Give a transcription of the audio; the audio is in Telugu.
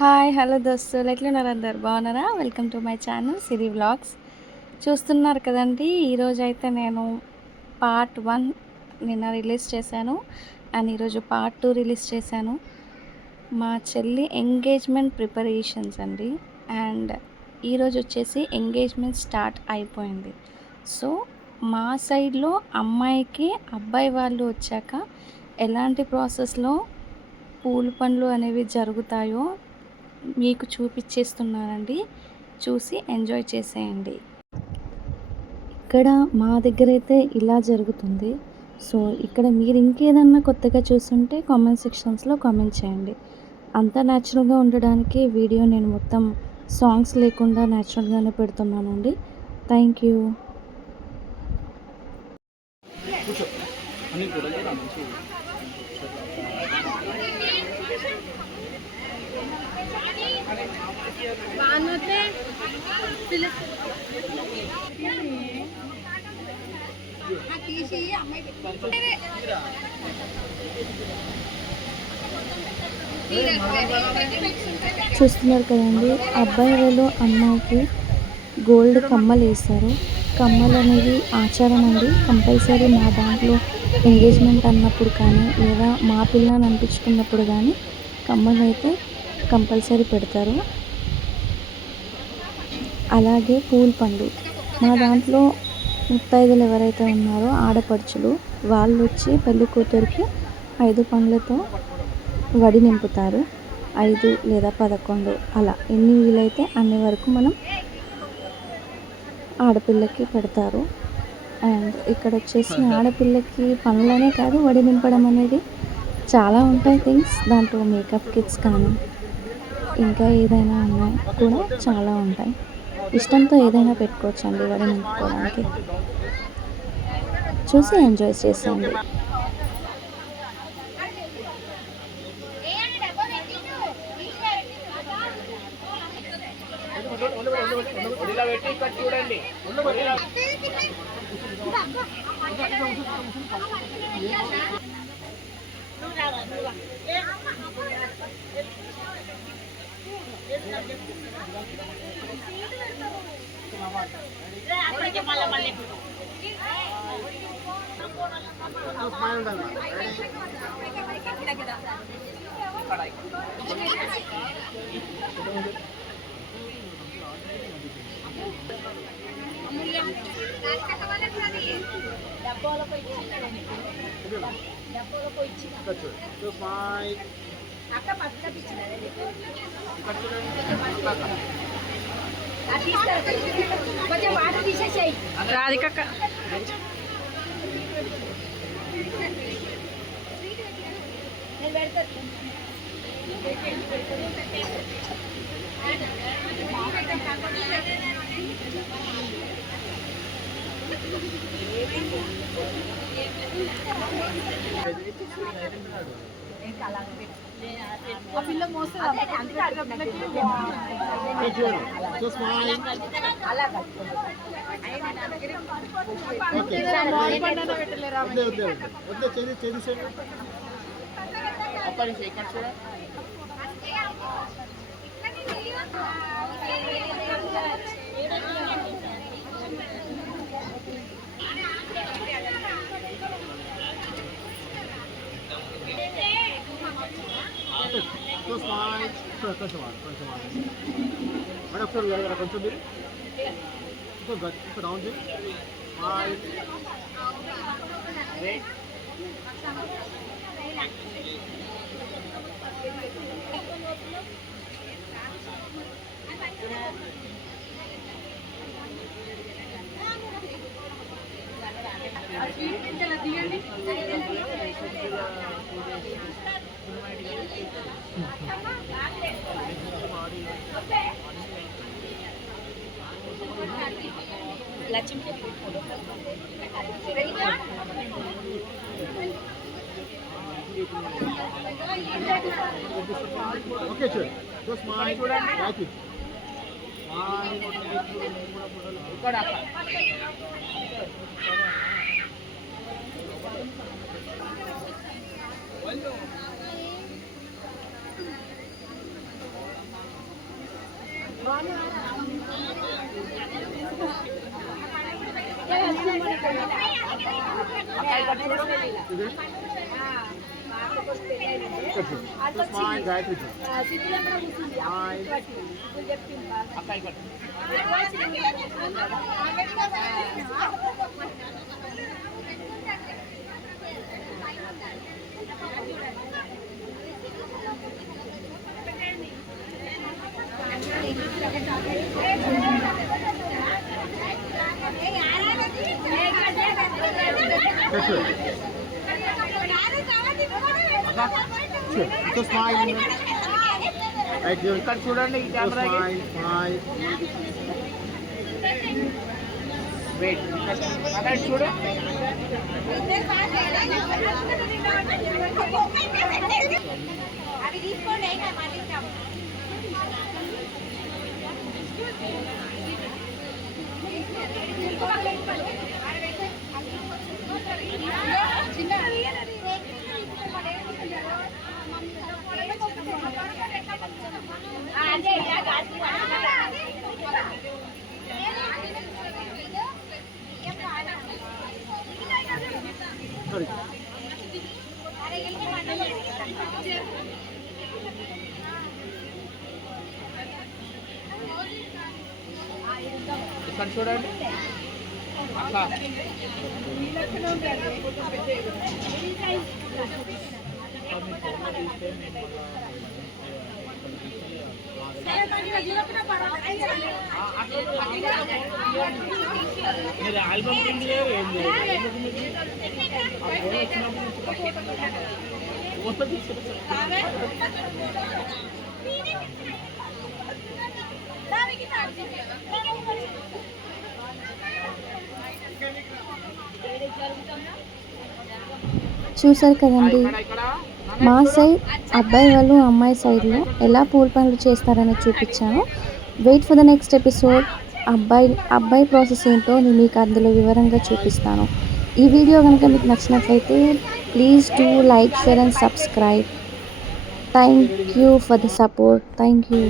హాయ్ హలో దోస్తులు ఎట్లున్నారు అందరు బాగున్నారా? Welcome to my channel Siri vlogs. చూస్తున్నారు కదండి, ఈరోజైతే నేను పార్ట్ 1 నిన్న రిలీజ్ చేశాను అండ్ ఈరోజు పార్ట్ 2 రిలీజ్ చేశాను. మా చెల్లి ఎంగేజ్మెంట్ ప్రిపరేషన్స్ అండి. అండ్ ఈరోజు వచ్చేసి ఎంగేజ్మెంట్ స్టార్ట్ అయిపోయింది. సో మా సైడ్లో అమ్మాయికి అబ్బాయి వాళ్ళు వచ్చాక ఎలాంటి ప్రాసెస్లో పూల పనులు అనేవి జరుగుతాయో మీకు చూపించేస్తున్నానండి. చూసి ఎంజాయ్ చేసేయండి. ఇక్కడ మా దగ్గర అయితే ఇలా జరుగుతుంది. సో ఇక్కడ మీరు ఇంకేదన్నా కొత్తగా చూస్తుంటే కామెంట్ సెక్షన్స్లో కామెంట్ చేయండి. అంతా న్యాచురల్గా ఉండడానికి వీడియో నేను మొత్తం సాంగ్స్ లేకుండా న్యాచురల్గానే పెడుతున్నానండి. Thank you. చూస్తున్నారు కదండి, అబ్బాయి వాళ్ళు అమ్మాయికి గోల్డ్ కమ్మలు వేస్తారు. కమ్మలు అనేది ఆచారం అండి. కంపల్సరీ మా దాంట్లో ఎంగేజ్మెంట్ అన్నప్పుడు కానీ లేదా మా పిల్లని అనిపించుకున్నప్పుడు కానీ కమ్మలు అయితే కంపల్సరీ పెడతారు. అలాగే పూల పండు మా దాంట్లో ముత్తైదులు ఎవరైతే ఉన్నారో ఆడపడుచులు వాళ్ళు వచ్చి పెళ్లి కూతురికి 5 పండ్లతో వడి నింపుతారు. 5 లేదా 11 అలా ఎన్ని వీలైతే అన్ని వరకు మనం ఆడపిల్లకి పెడతారు. అండ్ ఇక్కడ వచ్చేసి ఆడపిల్లకి పనులనే కాదు, వడి నింపడం అనేది చాలా ఉంటాయి థింగ్స్. దాంట్లో మేకప్ కిట్స్ కానీ ఇంకా ఏదైనా ఉన్నాయి కూడా చాలా ఉంటాయి. ఇష్టంతో ఏదైనా పెట్టుకోవచ్చు అండి వడి నింపుకోవడానికి. చూసి ఎంజాయ్ చేసేయండి. రాధిక మేడం ఒకసారి కొంచెం మీరు ఇంకో రౌండ్ ఓకే చూడండి. సో స్మైల్ చూడండి. Like it. ఇక్కడ Smile, Gayatri. Smile. Sure. So smile. Right here. ఇక్కడ చూడండి ఈ So కెమెరాకి. smile, smile. వెయిట్ అక్కడ చూడు. అవి తీసుకోండి మళ్ళీ Sorry. ఇక్కడ చూడండి అక్క. మీరు ఆల్బమ్ కింద లేరు, ఏం లేదు. ఆ ఫోన్ వచ్చినప్పుడు నుంచి ఫోటో తీసుకొచ్చారు. చూసారు కదండి, ఇక్కడ మా సైడ్ అబ్బాయి వాళ్ళు అమ్మాయి సైడ్లో ఎలా పూల పనులు చేస్తారని చూపించాను. Wait for the next episode. అబ్బాయి ప్రాసెస్ ఏంటో నేను మీకు అందులో వివరంగా చూపిస్తాను. ఈ వీడియో కనుక మీకు నచ్చినట్లయితే please do like, share and subscribe. Thank you for the support. Thank you.